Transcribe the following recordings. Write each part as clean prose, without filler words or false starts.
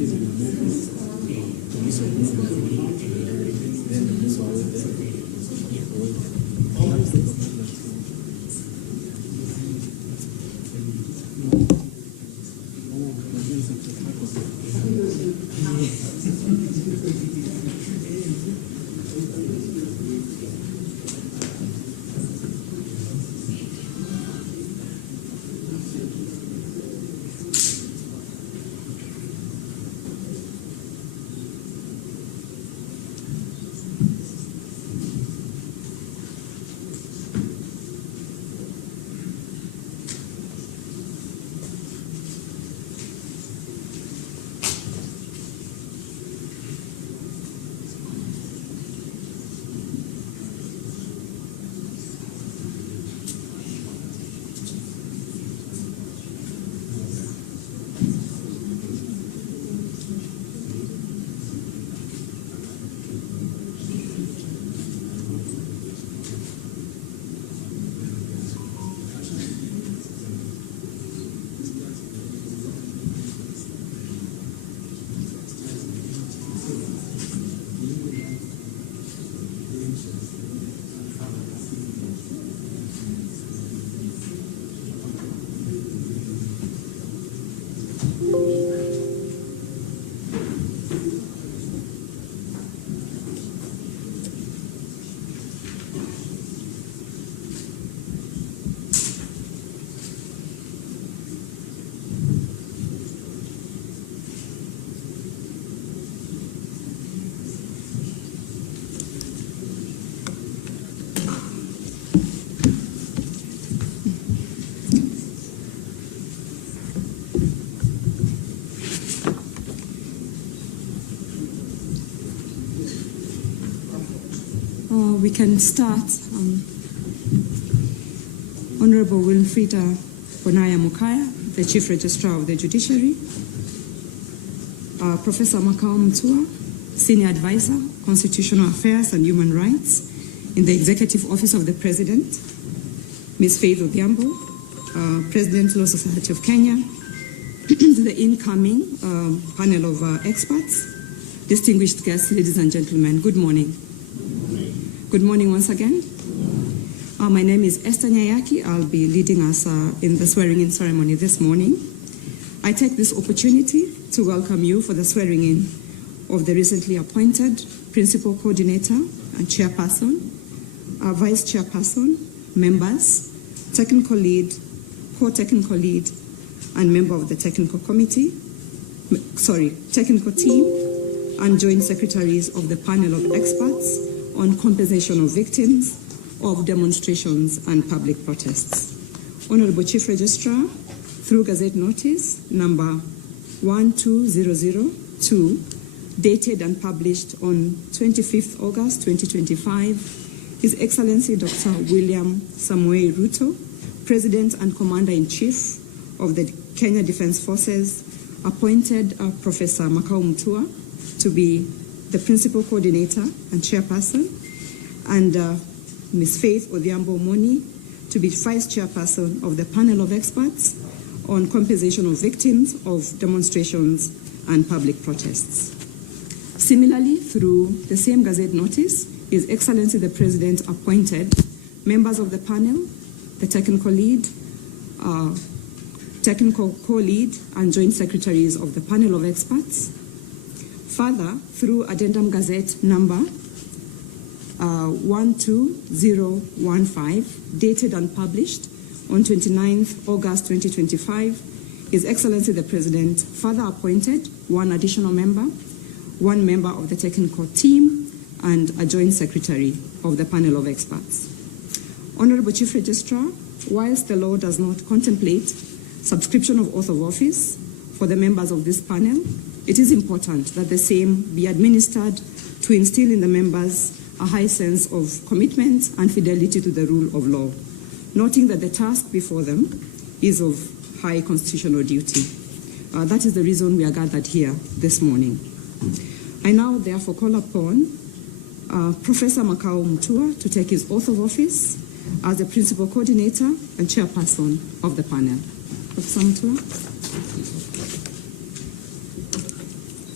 We can start. Honorable Wilfrida Bonaya Mukaya, the Chief Registrar of the Judiciary. Professor Makao Mutua, Senior Advisor, Constitutional Affairs and Human Rights in the Executive Office of the President. Ms. Faith Odhiambo, President, Law Society of Kenya. The incoming panel of experts, distinguished guests, ladies and gentlemen, good morning. Good morning once again. My name is Esther Nyayaki. I'll be leading us in the swearing-in ceremony this morning. I take this opportunity to welcome you for the swearing-in of the recently appointed Principal Coordinator and Chairperson, Vice Chairperson, members, Technical Lead, Co-Technical Lead, and member of the Technical Team, and Joint Secretaries of the Panel of Experts on Compensation of Victims of Demonstrations and Public Protests. Honorable Chief Registrar, through Gazette Notice number 12002, dated and published on 25th August 2025, His Excellency Dr. William Samoei Ruto, President and Commander-in-Chief of the Kenya Defence Forces, appointed Professor Makao Mutua to be the Principal Coordinator and Chairperson, and Ms. Faith Odhiambo Moni to be Vice Chairperson of the Panel of Experts on Compensation of Victims of Demonstrations and Public Protests. Similarly, through the same Gazette Notice, His Excellency the President appointed members of the panel, the Technical Lead, Technical Co-Lead, and Joint Secretaries of the Panel of Experts. Further, through Addendum Gazette number 12015, dated and published on 29th August 2025, His Excellency the President further appointed one additional member, one member of the Technical Team, and a Joint Secretary of the Panel of Experts. Honorable Chief Registrar, whilst the law does not contemplate subscription of oath of office for the members of this panel, it is important that the same be administered to instill in the members a high sense of commitment and fidelity to the rule of law, noting that the task before them is of high constitutional duty. That is the reason we are gathered here this morning. I now therefore call upon Professor Makao Mutua to take his oath of office as the Principal Coordinator and Chairperson of the panel. Professor Mutua.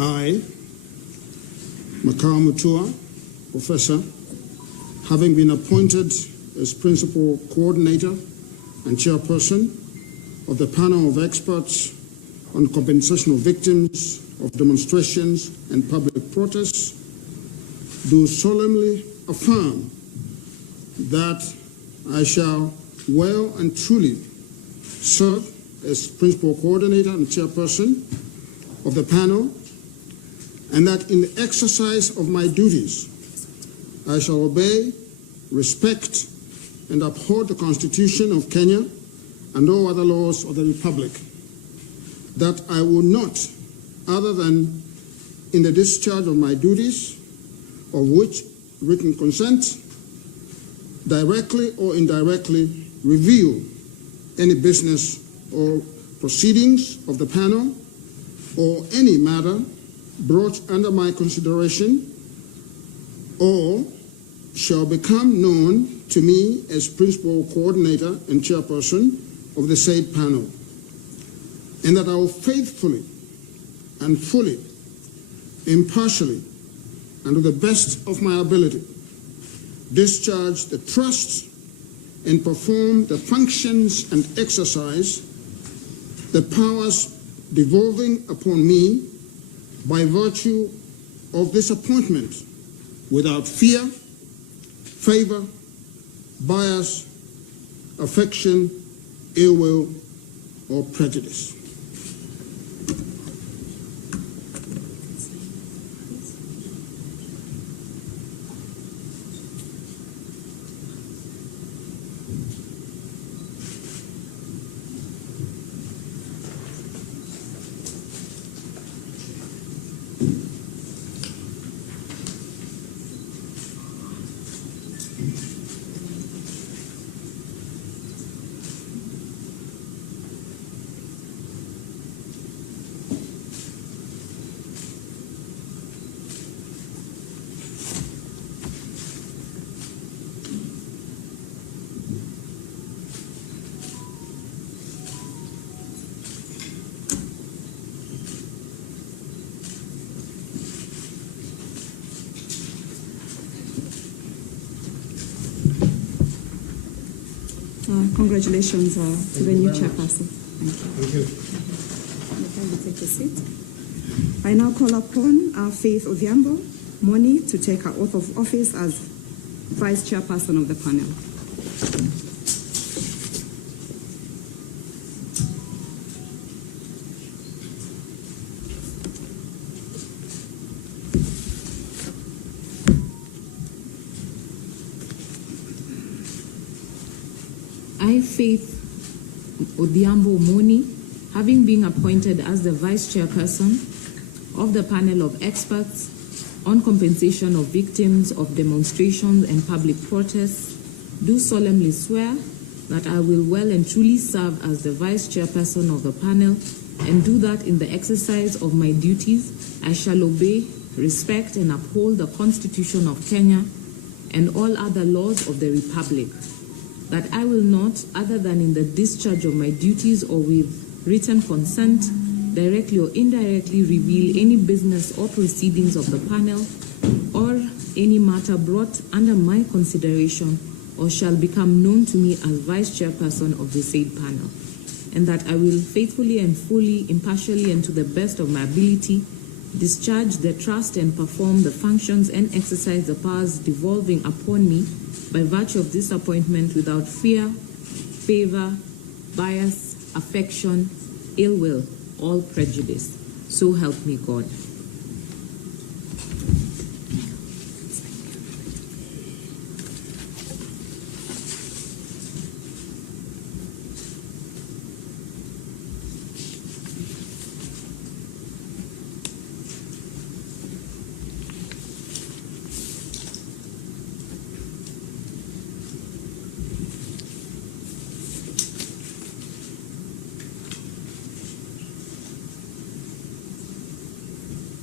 I, Makau Mutua, Professor, having been appointed as Principal Coordinator and Chairperson of the panel of experts on compensation of victims of demonstrations and public protests, do solemnly affirm that I shall well and truly serve as Principal Coordinator and Chairperson of the panel, and that in the exercise of my duties, I shall obey, respect, and uphold the Constitution of Kenya and all other laws of the Republic, that I will not, other than in the discharge of my duties, of which written consent, directly or indirectly reveal any business or proceedings of the panel or any matter brought under my consideration or shall become known to me as Principal Coordinator and Chairperson of the said panel, and that I will faithfully and fully, impartially, and to the best of my ability, discharge the trust and perform the functions and exercise the powers devolving upon me by virtue of this appointment without fear, favor, bias, affection, ill will, or prejudice. Congratulations to the new chairperson. Thank you. Thank you. Take a seat. I now call upon Faith Odhiambo Moni to take her oath of office as Vice Chairperson of the panel. I, Faith Odhiambo Moni, having been appointed as the Vice Chairperson of the panel of experts on compensation of victims of demonstrations and public protests, do solemnly swear that I will well and truly serve as the Vice Chairperson of the panel, and do that in the exercise of my duties I shall obey, respect, and uphold the Constitution of Kenya and all other laws of the Republic, that I will not, other than in the discharge of my duties or with written consent, directly or indirectly reveal any business or proceedings of the panel or any matter brought under my consideration or shall become known to me as Vice Chairperson of the said panel, and that I will faithfully and fully, impartially, and to the best of my ability discharge the trust and perform the functions and exercise the powers devolving upon me by virtue of this appointment without fear, favor, bias, affection, ill will, or prejudice. So help me God.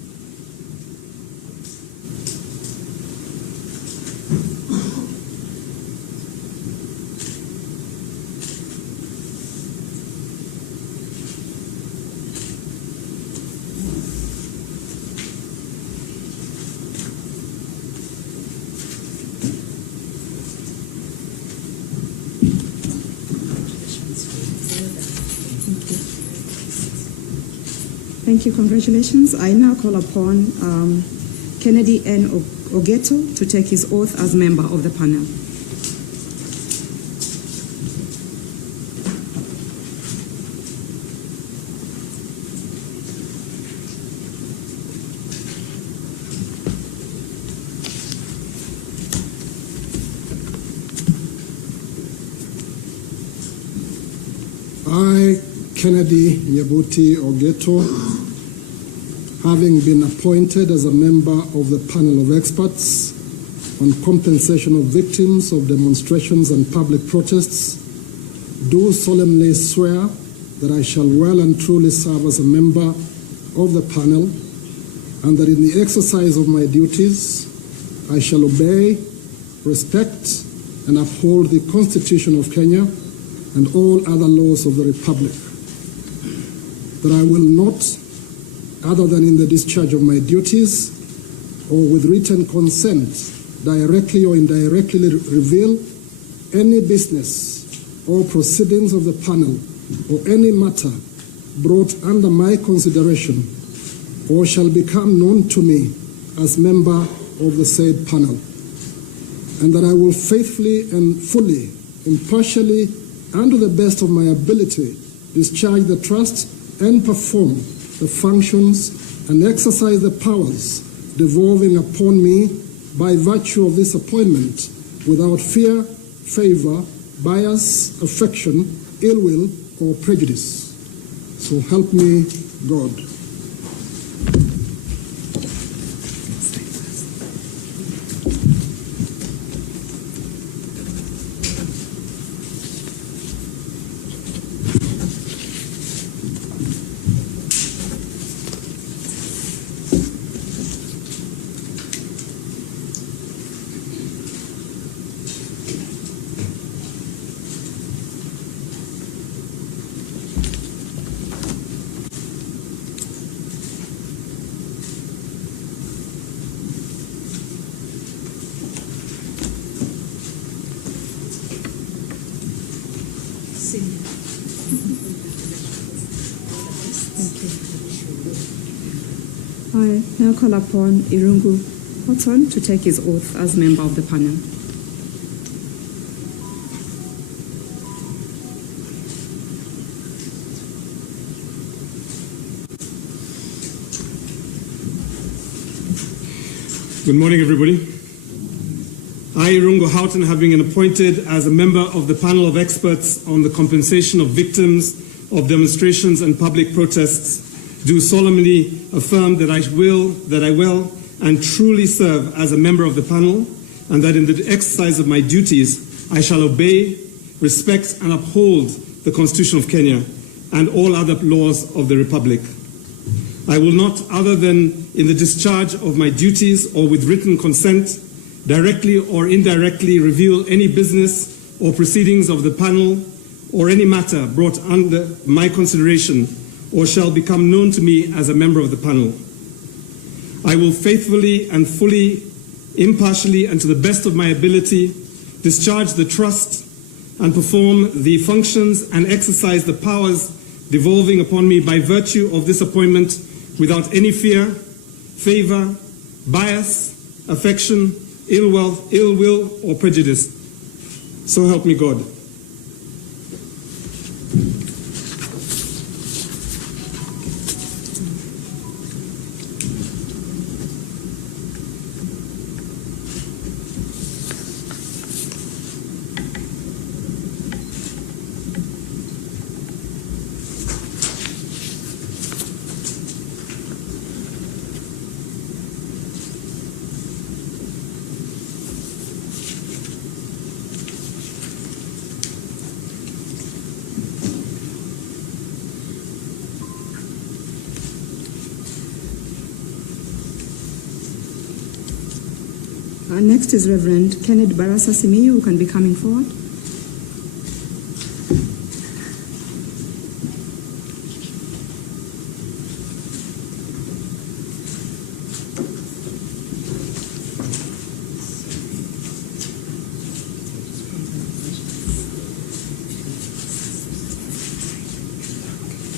Thank you. Congratulations. I now call upon Kennedy N. Ogeto to take his oath as member of the panel. I, Kennedy Nyabuti Ogeto, having been appointed as a member of the panel of experts on compensation of victims of demonstrations and public protests, do solemnly swear that I shall well and truly serve as a member of the panel, and that in the exercise of my duties I shall obey, respect, and uphold the Constitution of Kenya and all other laws of the Republic. That I will not, other than in the discharge of my duties or with written consent, directly or indirectly reveal any business or proceedings of the panel or any matter brought under my consideration or shall become known to me as member of the said panel. And that I will faithfully and fully, impartially, and to the best of my ability, discharge the trust and perform the functions and exercise the powers devolving upon me by virtue of this appointment without fear, favor, bias, affection, ill will, or prejudice. So help me God. I now call upon Irungu Houghton to take his oath as member of the panel. Good morning, everybody. I, Irungu Houghton, having been appointed as a member of the panel of experts on the compensation of victims of demonstrations and public protests, do solemnly affirm that I will and truly serve as a member of the panel, and that in the exercise of my duties I shall obey, respect, and uphold the Constitution of Kenya and all other laws of the Republic. I will not, other than in the discharge of my duties or with written consent, directly or indirectly reveal any business or proceedings of the panel or any matter brought under my consideration or shall become known to me as a member of the panel. I will faithfully and fully, impartially, and to the best of my ability discharge the trust and perform the functions and exercise the powers devolving upon me by virtue of this appointment without any fear, favor, bias, affection, ill will, or prejudice. So help me God. Next is Reverend Kenneth Barasa Simiyu, who can be coming forward.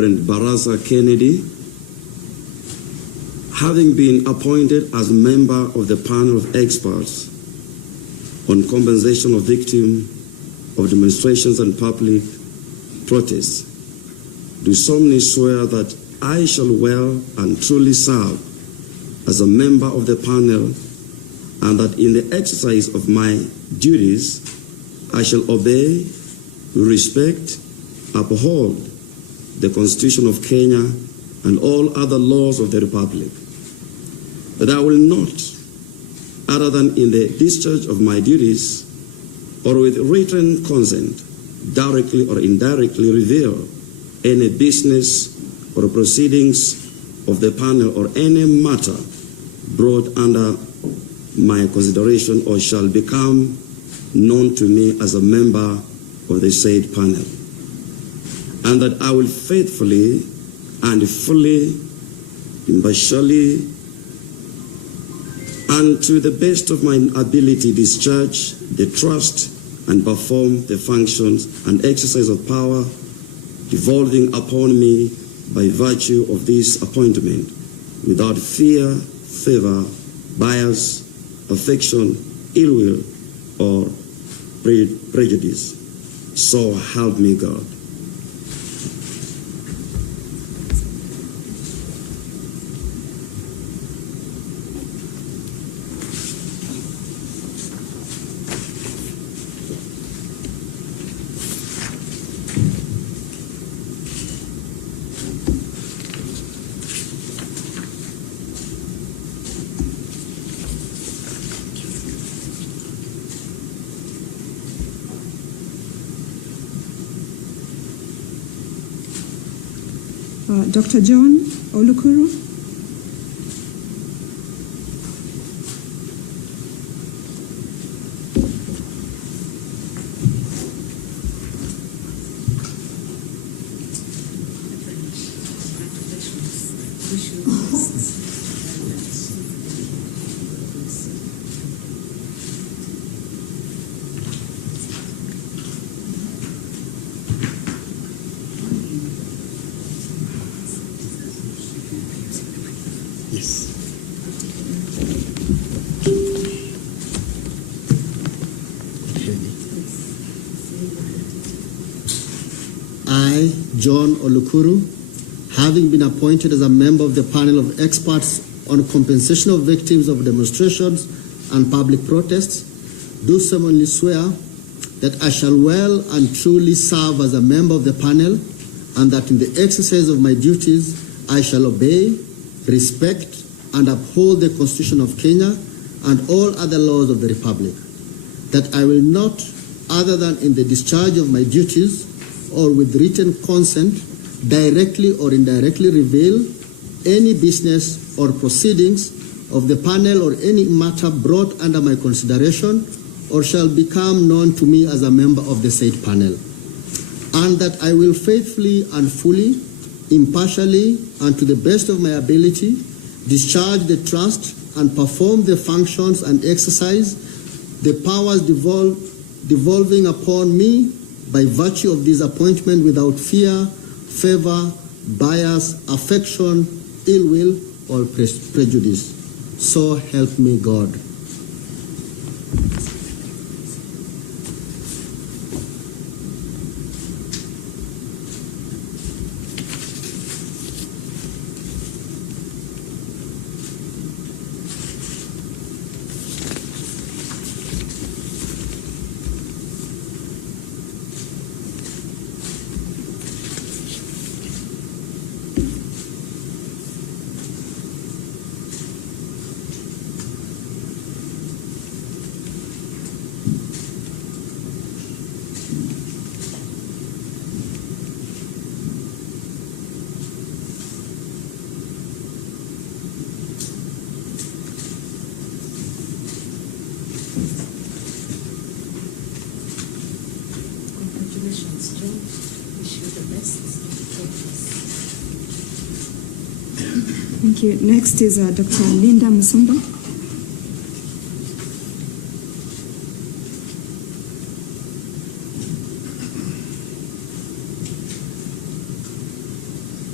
Reverend Barasa Kennedy, having been appointed as member of the panel of experts on compensation of victims of demonstrations and public protests, do solemnly swear that I shall well and truly serve as a member of the panel, and that in the exercise of my duties I shall obey, respect, uphold the Constitution of Kenya and all other laws of the Republic, that I will not, other than in the discharge of my duties or with written consent, directly or indirectly reveal any business or proceedings of the panel or any matter brought under my consideration or shall become known to me as a member of the said panel, and that I will faithfully and fully, impartially, and to the best of my ability discharge the trust and perform the functions and exercise of power devolving upon me by virtue of this appointment, without fear, favor, bias, affection, ill will, or prejudice. So help me God. Dr. John Olukuru. I, John Olukuru, having been appointed as a member of the panel of experts on compensation of victims of demonstrations and public protests, do solemnly swear that I shall well and truly serve as a member of the panel, and that in the exercise of my duties I shall obey, respect, and uphold the Constitution of Kenya and all other laws of the Republic, that I will not, other than in the discharge of my duties or with written consent, directly or indirectly reveal any business or proceedings of the panel or any matter brought under my consideration or shall become known to me as a member of the said panel, and that I will faithfully and fully, impartially, and to the best of my ability discharge the trust and perform the functions and exercise the powers devolving upon me by virtue of this appointment without fear, favor, bias, affection, ill will, or prejudice. So help me God. Congratulations, John. Wish you the best. Thank you. Next is Dr. Linda Musumba.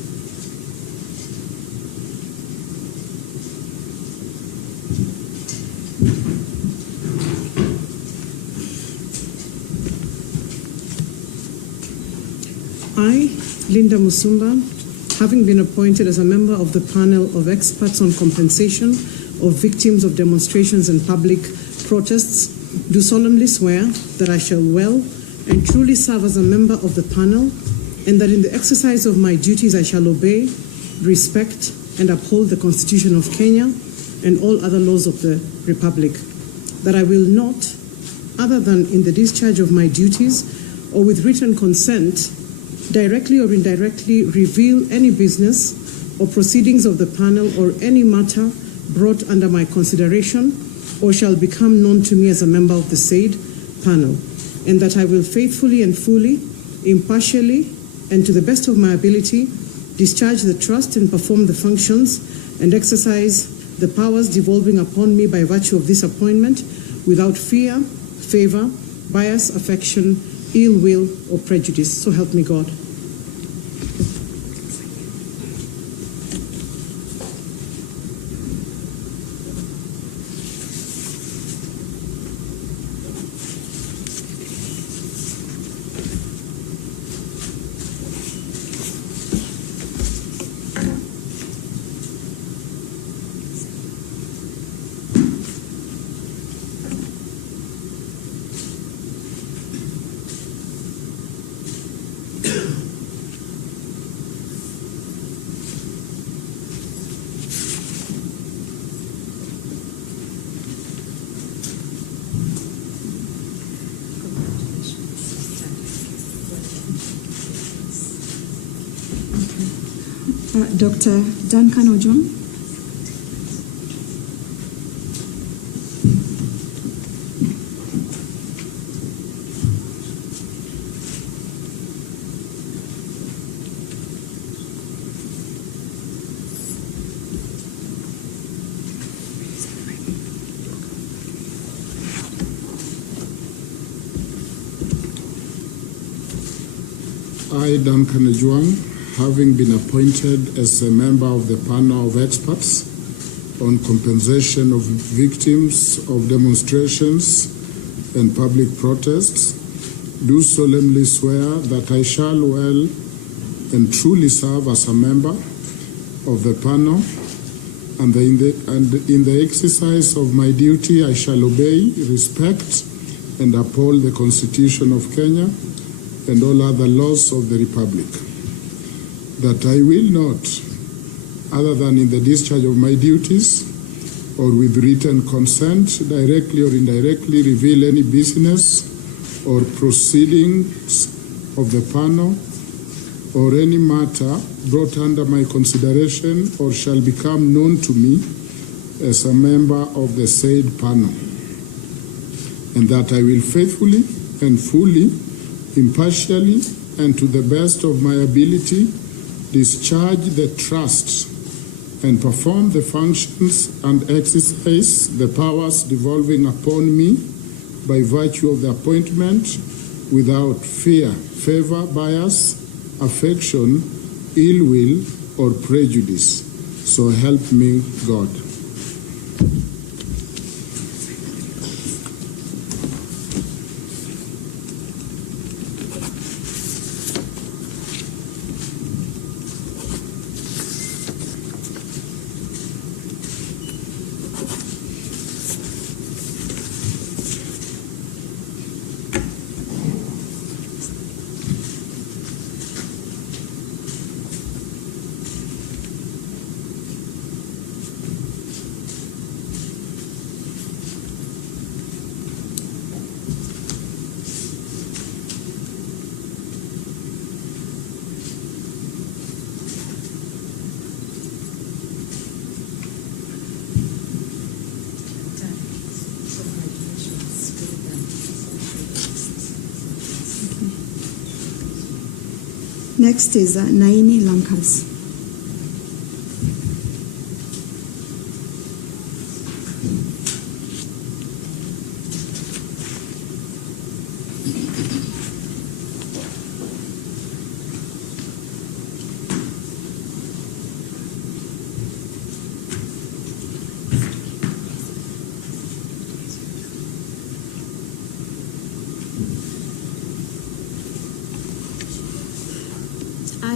I, Linda Musumba, having been appointed as a member of the panel of experts on compensation of victims of demonstrations and public protests, do solemnly swear that I shall well and truly serve as a member of the panel, and that in the exercise of my duties I shall obey, respect, and uphold the Constitution of Kenya and all other laws of the Republic, that I will not, other than in the discharge of my duties or with written consent, directly or indirectly reveal any business or proceedings of the panel or any matter brought under my consideration or shall become known to me as a member of the said panel, and that I will faithfully and fully, impartially, and to the best of my ability discharge the trust and perform the functions and exercise the powers devolving upon me by virtue of this appointment without fear, favor, bias, affection, ill will, or prejudice. So help me God. Dr. Duncan Ojon. I, Duncan Ojon, having been appointed as a member of the panel of experts on compensation of victims of demonstrations and public protests, do solemnly swear that I shall well and truly serve as a member of the panel, and in the exercise of my duty I shall obey, respect, and uphold the Constitution of Kenya and all other laws of the Republic. That I will not, other than in the discharge of my duties or with written consent, directly or indirectly reveal any business or proceedings of the panel or any matter brought under my consideration or shall become known to me as a member of the said panel, and that I will faithfully and fully, impartially, and to the best of my ability discharge the trust and perform the functions and exercise the powers devolving upon me by virtue of the appointment without fear, favor, bias, affection, ill will, or prejudice. So help me God. Next is Naini Lankas.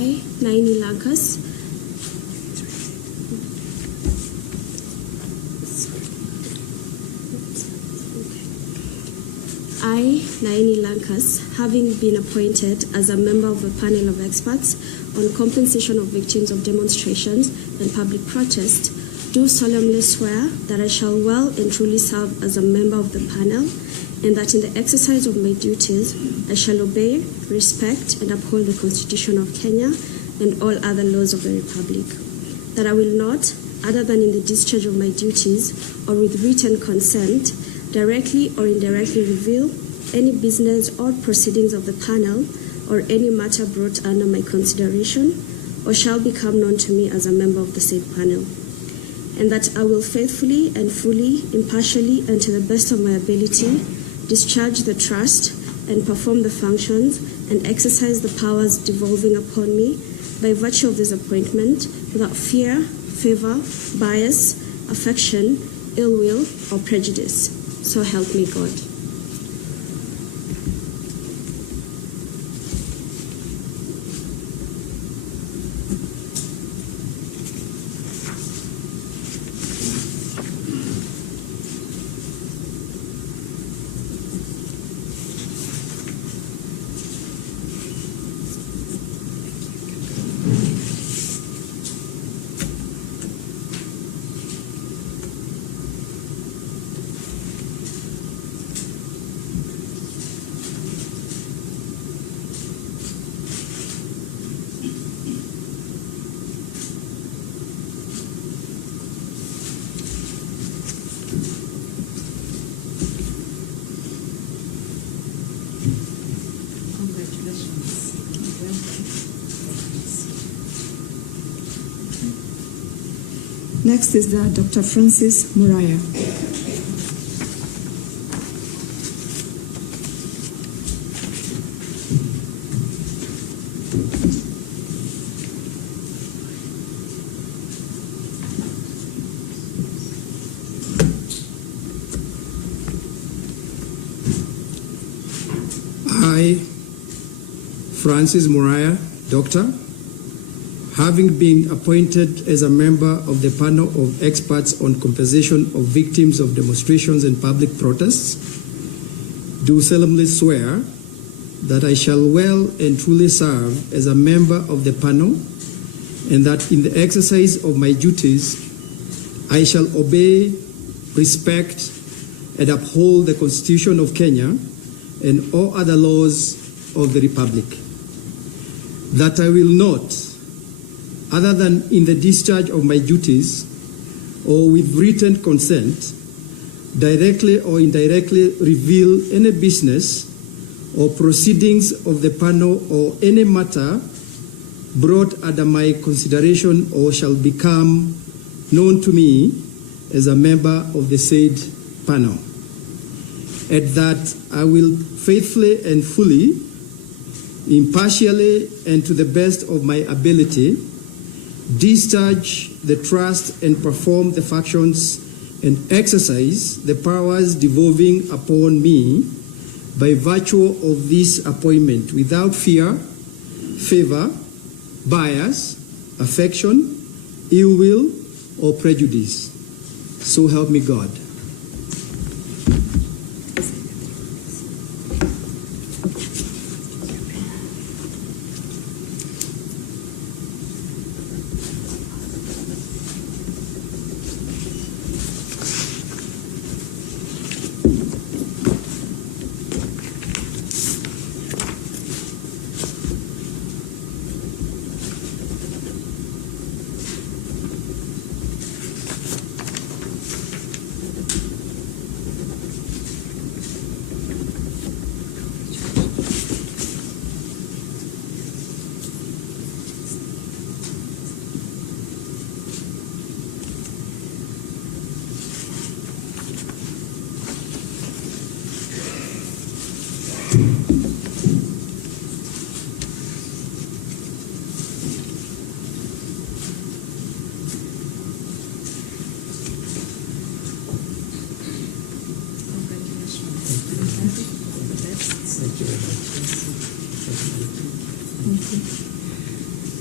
I, Naini Lankas, having been appointed as a member of a panel of experts on compensation of victims of demonstrations and public protest, do solemnly swear that I shall well and truly serve as a member of the panel, and that in the exercise of my duties I shall obey, respect, and uphold the Constitution of Kenya and all other laws of the Republic. That I will not, other than in the discharge of my duties or with written consent, directly or indirectly reveal any business or proceedings of the panel or any matter brought under my consideration or shall become known to me as a member of the said panel. And that I will faithfully and fully, impartially, and to the best of my ability discharge the trust and perform the functions and exercise the powers devolving upon me by virtue of this appointment without fear, favor, bias, affection, ill will, or prejudice. So help me God. Next is Dr. Francis Muraya. I, Francis Muraya, Doctor, having been appointed as a member of the panel of experts on compensation of victims of demonstrations and public protests, do solemnly swear that I shall well and truly serve as a member of the panel, and that in the exercise of my duties I shall obey, respect, and uphold the Constitution of Kenya and all other laws of the Republic. That I will not, other than in the discharge of my duties or with written consent, directly or indirectly reveal any business or proceedings of the panel or any matter brought under my consideration or shall become known to me as a member of the said panel. And that I will faithfully and fully, impartially, and to the best of my ability, discharge the trust and perform the functions and exercise the powers devolving upon me by virtue of this appointment without fear, favor, bias, affection, ill will, or prejudice. So help me God.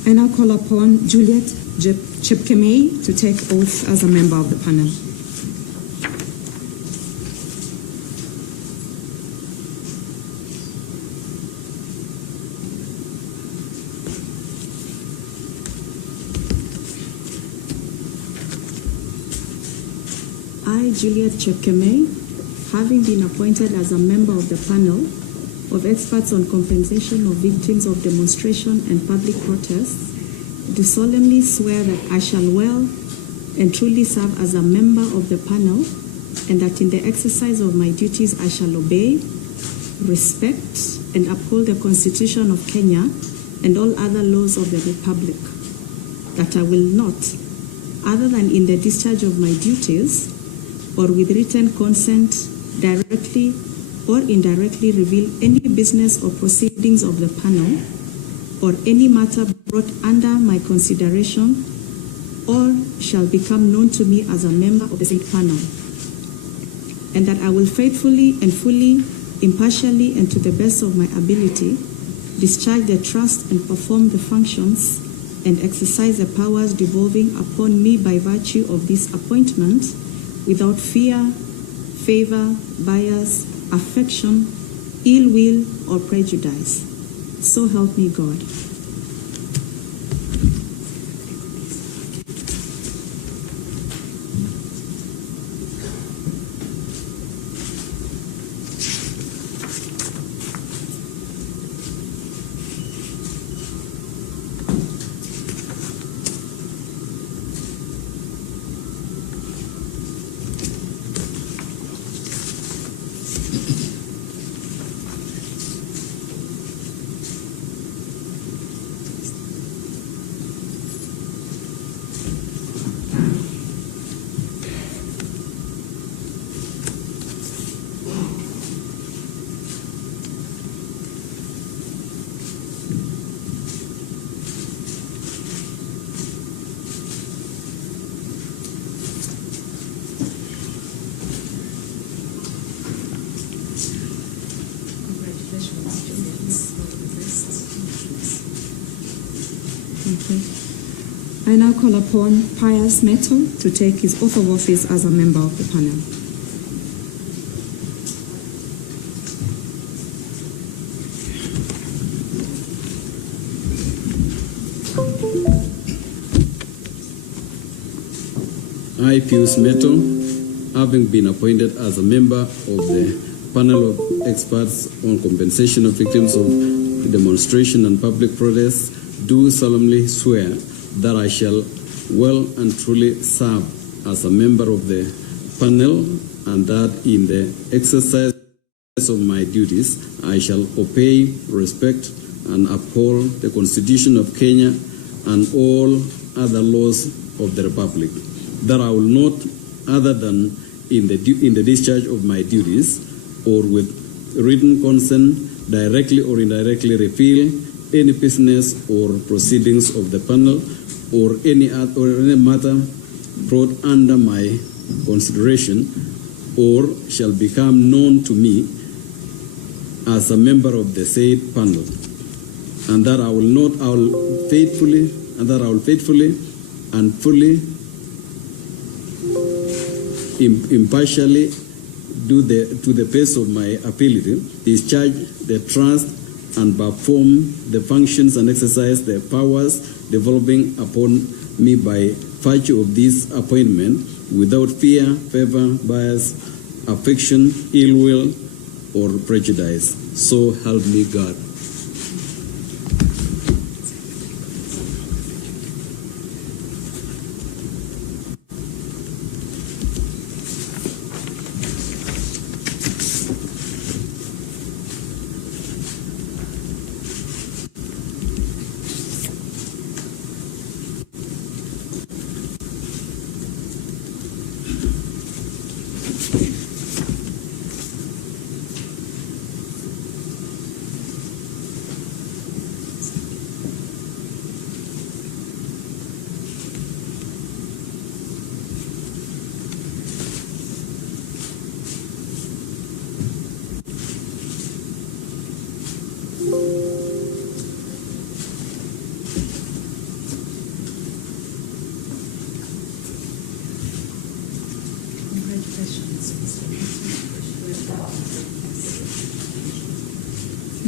I now call upon Juliet Chepkemei to take oath as a member of the panel. I, Juliet Chepkemei, having been appointed as a member of the panel of experts on compensation of victims of demonstration and public protests, do solemnly swear that I shall well and truly serve as a member of the panel, and that in the exercise of my duties I shall obey, respect, and uphold the Constitution of Kenya and all other laws of the Republic, that I will not, other than in the discharge of my duties or with written consent, directly or indirectly reveal any business or proceedings of the panel or any matter brought under my consideration or shall become known to me as a member of the said panel, and that I will faithfully and fully, impartially, and to the best of my ability discharge the trust and perform the functions and exercise the powers devolving upon me by virtue of this appointment without fear, favor, bias, affection, ill will, or prejudice. So help me God. I now call upon Pius Meto to take his oath of office as a member of the panel. I, Pius Meto, having been appointed as a member of the panel of experts on compensation of victims of demonstration and public protests, do solemnly swear that I shall well and truly serve as a member of the panel, and that in the exercise of my duties I shall obey, respect, and uphold the Constitution of Kenya and all other laws of the Republic, that I will not, other than in the discharge of my duties or with written consent, directly or indirectly reveal any business or proceedings of the panel or any matter brought under my consideration or shall become known to me as a member of the said panel, and that I will faithfully and fully, impartially, to the best of my ability, discharge the trust and perform the functions and exercise the powers developing upon me by virtue of this appointment without fear, favor, bias, affection, ill will, or prejudice. So help me God.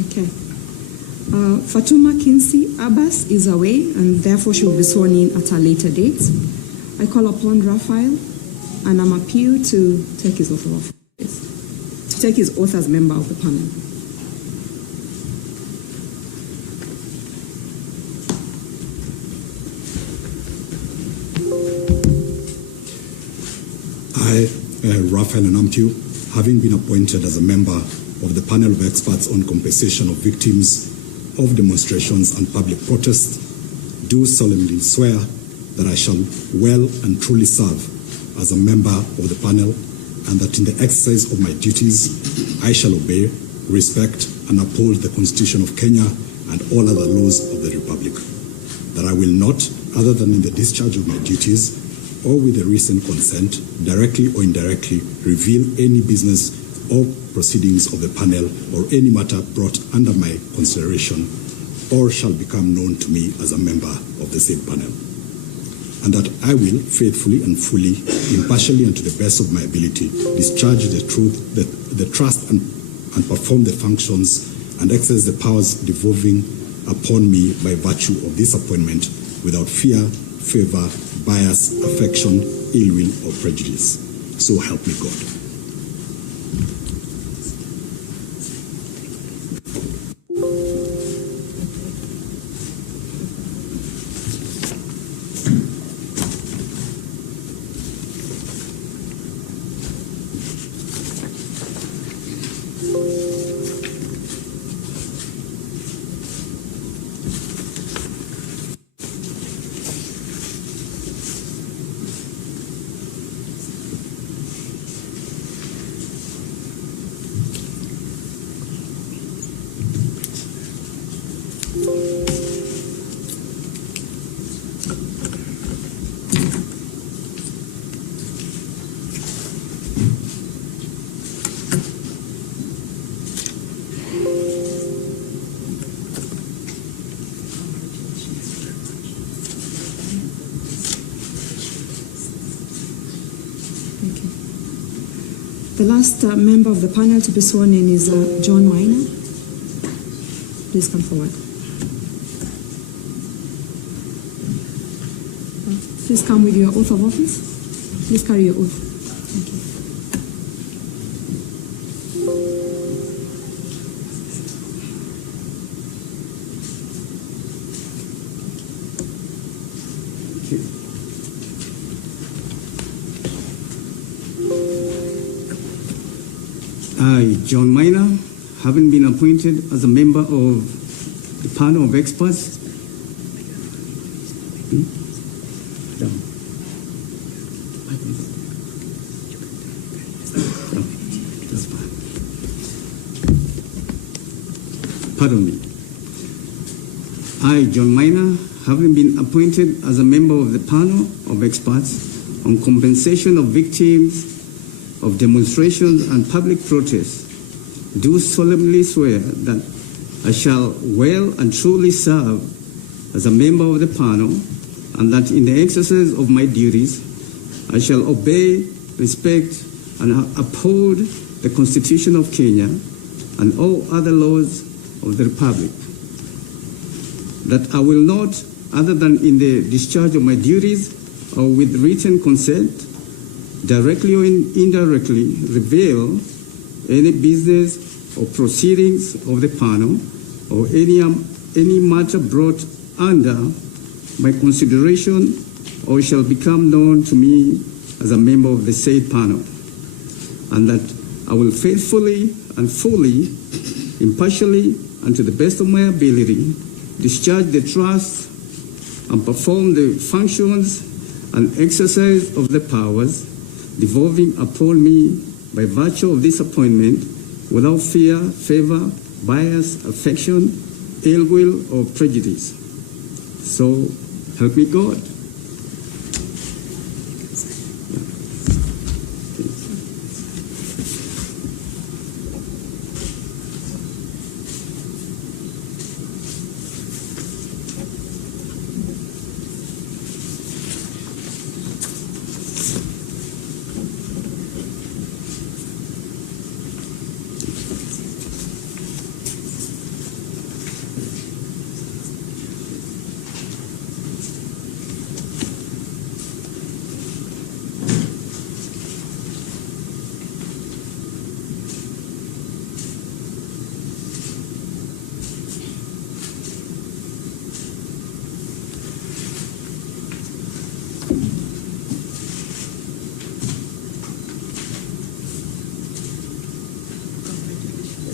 Okay. Fatuma Kinsey Abbas is away and therefore she will be sworn in at a later date. I call upon Raphael Anamapiu to take his oath of office, to take his oath as member of the panel. I, Raphael Anamapiu, having been appointed as a member of the panel of experts on compensation of victims of demonstrations and public protests, do solemnly swear that I shall well and truly serve as a member of the panel, and that in the exercise of my duties I shall obey, respect and uphold the Constitution of Kenya and all other laws of the Republic. That I will not, other than in the discharge of my duties or with the recent consent, directly or indirectly reveal any business or proceedings of the panel or any matter brought under my consideration or shall become known to me as a member of the same panel. And that I will faithfully and fully, impartially and to the best of my ability, discharge the trust and perform the functions and exercise the powers devolving upon me by virtue of this appointment without fear, favor, bias, affection, ill will or prejudice. So help me God. The last member of the panel to be sworn in is John Maina. Please come forward. Please come with your oath of office. Please carry your oath. Thank you. I, John Maina, having been appointed as a member of the panel of experts Pardon me. I, John Maina, having been appointed as a member of the panel of experts on compensation of victims of demonstrations and public protests, do solemnly swear that I shall well and truly serve as a member of the panel, and that in the exercise of my duties I shall obey, respect, and uphold the Constitution of Kenya and all other laws of the Republic. That I will not, other than in the discharge of my duties or with written consent, directly or indirectly reveal any business or proceedings of the panel or any matter brought under my consideration or shall become known to me as a member of the said panel, and that I will faithfully and fully, impartially, and to the best of my ability, discharge the trust and perform the functions and exercise of the powers devolving upon me by virtue of this appointment without fear, favor, bias, affection, ill will, or prejudice. So help me God.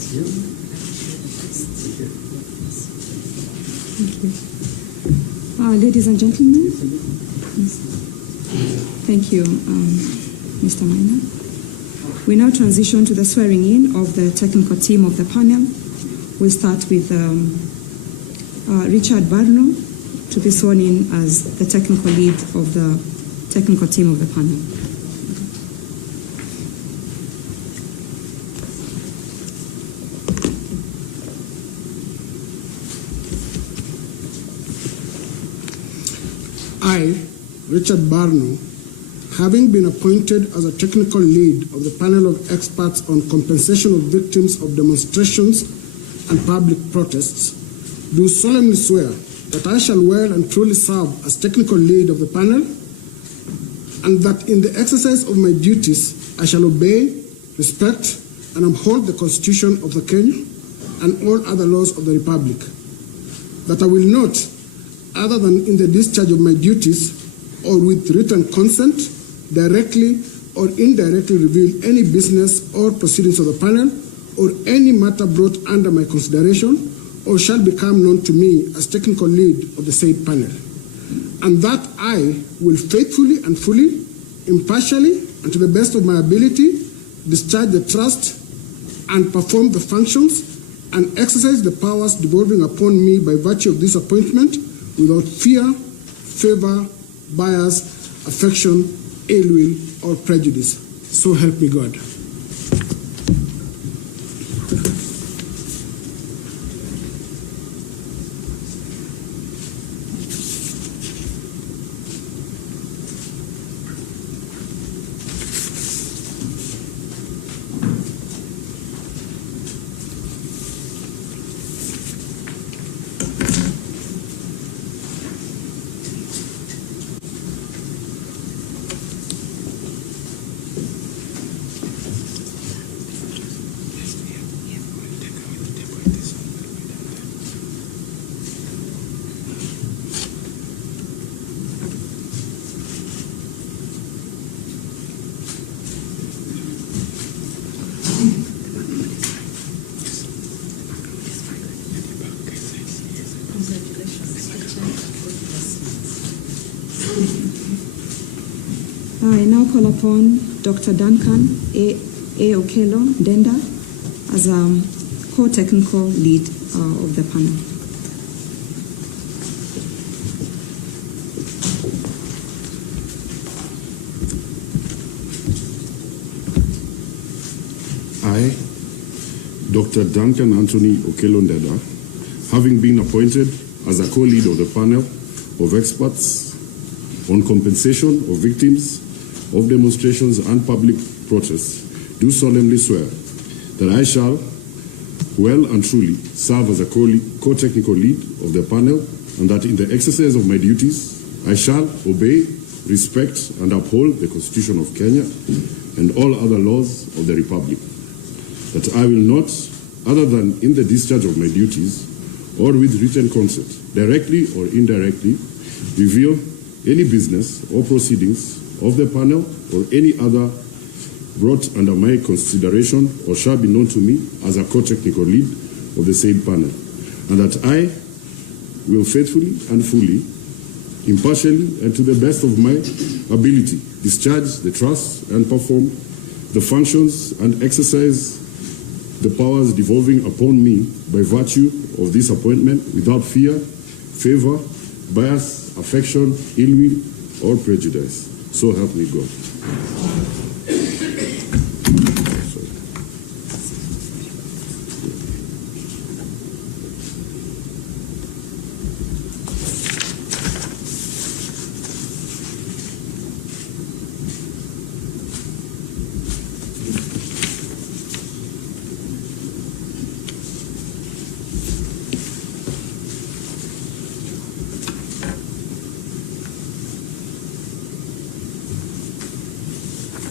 Ladies and gentlemen, thank you, Mr. Maina. We now transition to the swearing in of the technical team of the panel. We'll start with Richard Barno to be sworn in as the technical lead of the technical team of the panel. I, Richard Barno, having been appointed as a technical lead of the panel of experts on compensation of victims of demonstrations and public protests, do solemnly swear that I shall well and truly serve as technical lead of the panel, and that in the exercise of my duties I shall obey, respect, and uphold the Constitution of the Kenya and all other laws of the Republic. That I will not, other than in the discharge of my duties or with written consent, directly or indirectly reveal any business or proceedings of the panel or any matter brought under my consideration or shall become known to me as technical lead of the said panel. And that I will faithfully and fully, impartially, and to the best of my ability, discharge the trust and perform the functions and exercise the powers devolving upon me by virtue of this appointment without fear, favor, bias, affection, ill will, or prejudice. So help me God. I now call upon Dr. Duncan A. Okello Denda as a co-technical lead of the panel. I, Dr. Duncan Anthony Okello Denda, having been appointed as a co-lead of the panel of experts on compensation of victims of demonstrations and public protests, do solemnly swear that I shall well and truly serve as a co-technical lead of the panel, and that in the exercise of my duties I shall obey, respect, and uphold the Constitution of Kenya and all other laws of the Republic. That I will not, other than in the discharge of my duties or with written consent, directly or indirectly, reveal any business or proceedings of the panel or any other brought under my consideration or shall be known to me as a co-technical lead of the said panel, and that I will faithfully and fully, impartially, and to the best of my ability discharge the trust and perform the functions and exercise the powers devolving upon me by virtue of this appointment without fear, favor, bias, affection, ill will, or prejudice. So help me God.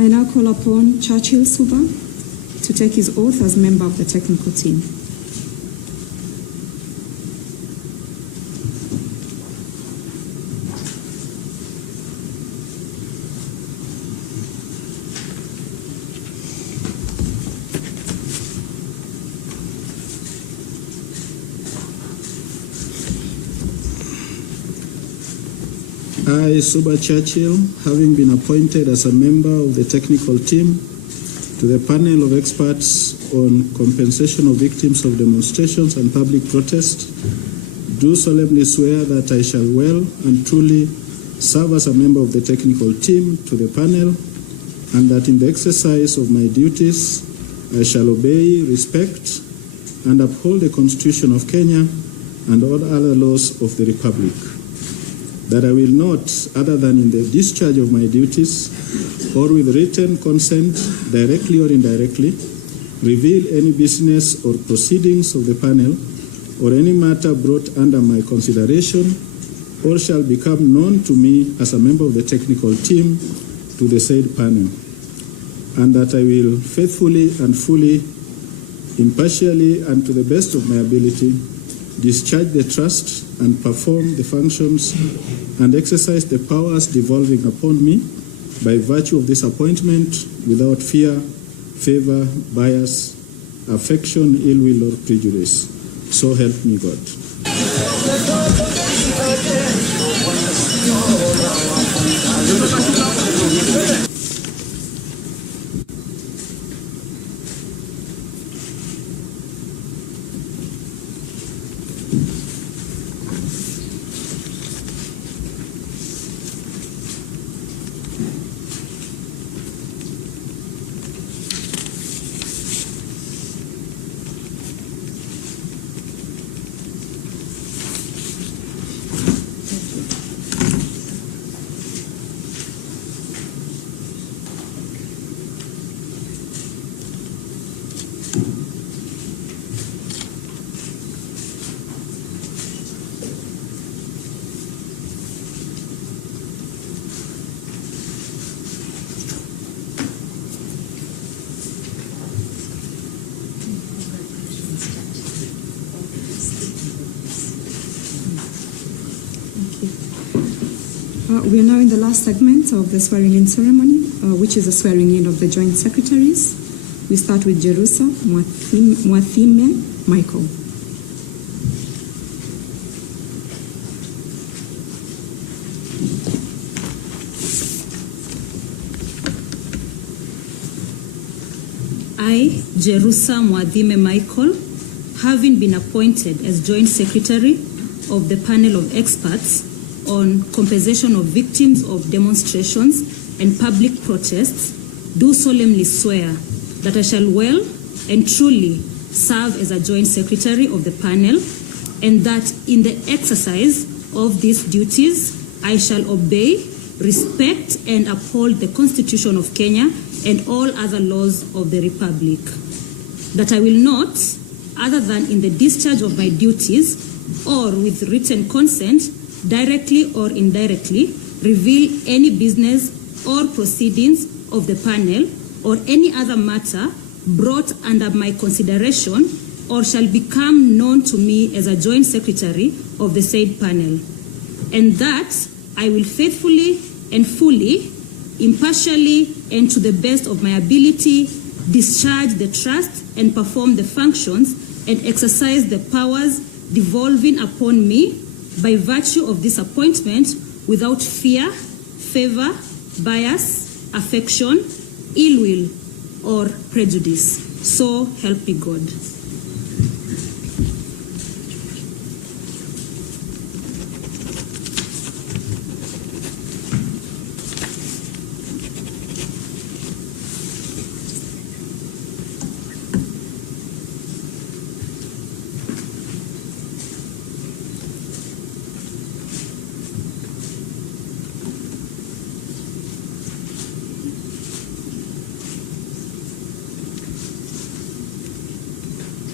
I now call upon Churchill Suba to take his oath as member of the technical team. I, Suba Churchill, having been appointed as a member of the technical team to the panel of experts on compensation of victims of demonstrations and public protests, do solemnly swear that I shall well and truly serve as a member of the technical team to the panel, and that in the exercise of my duties I shall obey, respect, and uphold the Constitution of Kenya and all other laws of the Republic. That I will not, other than in the discharge of my duties or with written consent, directly or indirectly, reveal any business or proceedings of the panel or any matter brought under my consideration or shall become known to me as a member of the technical team to the said panel, and that I will faithfully and fully, impartially and to the best of my ability, discharge the trust and perform the functions and exercise the powers devolving upon me by virtue of this appointment without fear, favor, bias, affection, ill will, or prejudice. So help me God. We are now in the last segment of the swearing-in ceremony, which is the swearing-in of the joint secretaries. We start with Jerusa Mwathime Michael. I, Jerusa Mwathime Michael, having been appointed as joint secretary of the panel of experts on compensation of victims of demonstrations and public protests, do solemnly swear that I shall well and truly serve as a joint secretary of the panel, and that in the exercise of these duties I shall obey, respect, and uphold the Constitution of Kenya and all other laws of the Republic. That I will not, other than in the discharge of my duties or with written consent, directly or indirectly, reveal any business or proceedings of the panel or any other matter brought under my consideration or shall become known to me as a joint secretary of the said panel, and that I will faithfully and fully, impartially, and to the best of my ability discharge the trust and perform the functions and exercise the powers devolving upon me by virtue of this appointment without fear, favor, bias, affection, ill will, or prejudice. So help me God.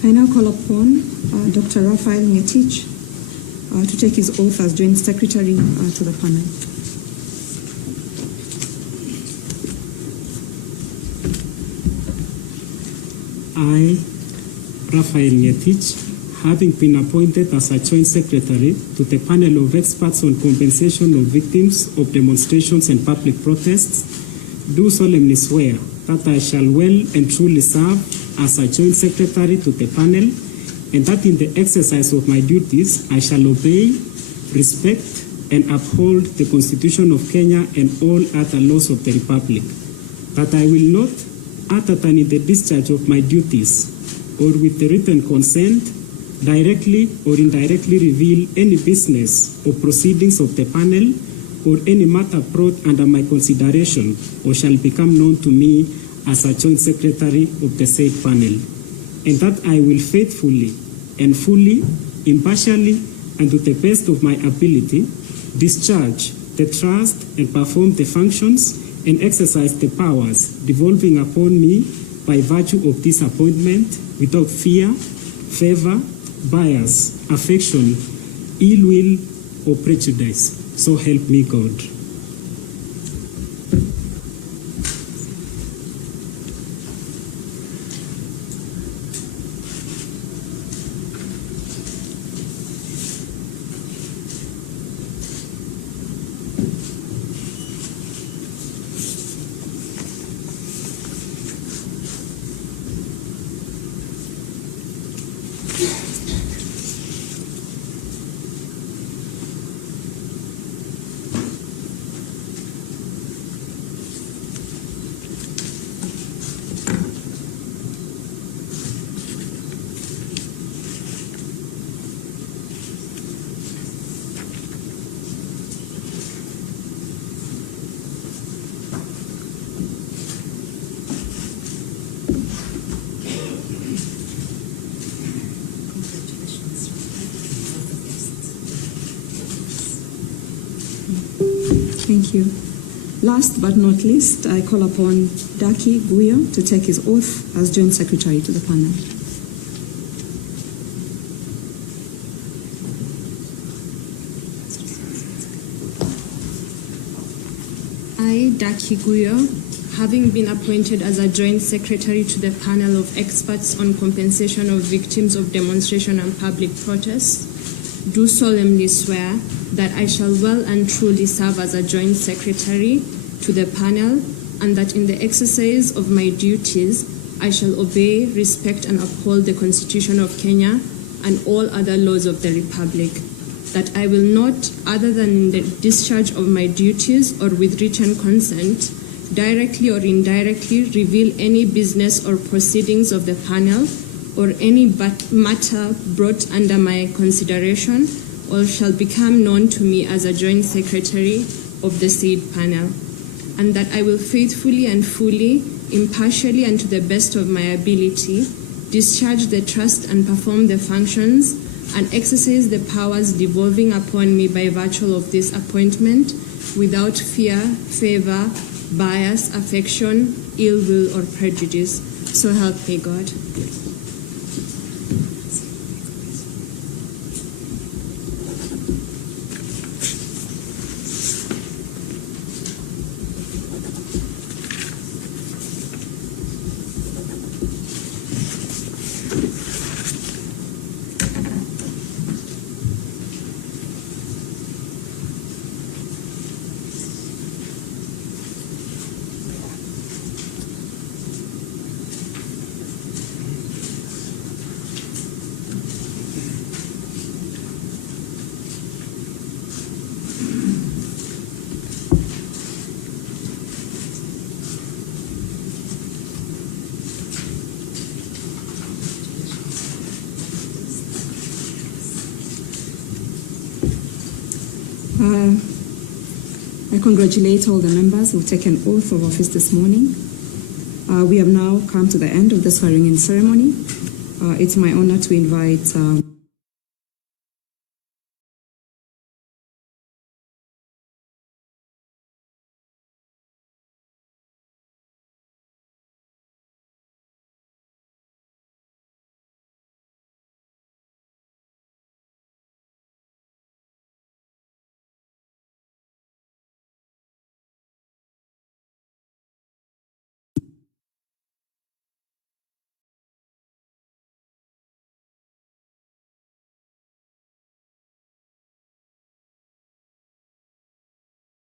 I now call upon Dr. Raphael Ngetich to take his oath as Joint Secretary to the panel. I, Raphael Ngetich, having been appointed as a Joint Secretary to the panel of experts on compensation of victims of demonstrations and public protests, do solemnly swear that I shall well and truly serve as a Joint Secretary to the panel, and that in the exercise of my duties I shall obey, respect, and uphold the Constitution of Kenya and all other laws of the Republic, that I will not, other than in the discharge of my duties or with the written consent, directly or indirectly reveal any business or proceedings of the panel or any matter brought under my consideration or shall become known to me as a Joint Secretary of the said panel, and that I will faithfully and fully, impartially, and to the best of my ability, discharge the trust and perform the functions and exercise the powers devolving upon me by virtue of this appointment without fear, favor, bias, affection, ill will, or prejudice. So help me God. Thank you. Last but not least, I call upon Daki Guyo to take his oath as Joint Secretary to the panel. I, Daki Guyo, having been appointed as a Joint Secretary to the panel of experts on compensation of victims of demonstration and public protests, do solemnly swear that I shall well and truly serve as a Joint Secretary to the panel, and that in the exercise of my duties I shall obey, respect, and uphold the Constitution of Kenya and all other laws of the Republic, that I will not, other than in the discharge of my duties or with written consent, directly or indirectly reveal any business or proceedings of the panel or any matter brought under my consideration or shall become known to me as a Joint Secretary of the said panel, and that I will faithfully and fully, impartially, and to the best of my ability, discharge the trust and perform the functions and exercise the powers devolving upon me by virtue of this appointment without fear, favor, bias, affection, ill will, or prejudice. So help me God. I congratulate all the members who've taken oath of office this morning. We have now come to the end of the swearing-in ceremony. It's my honor to invite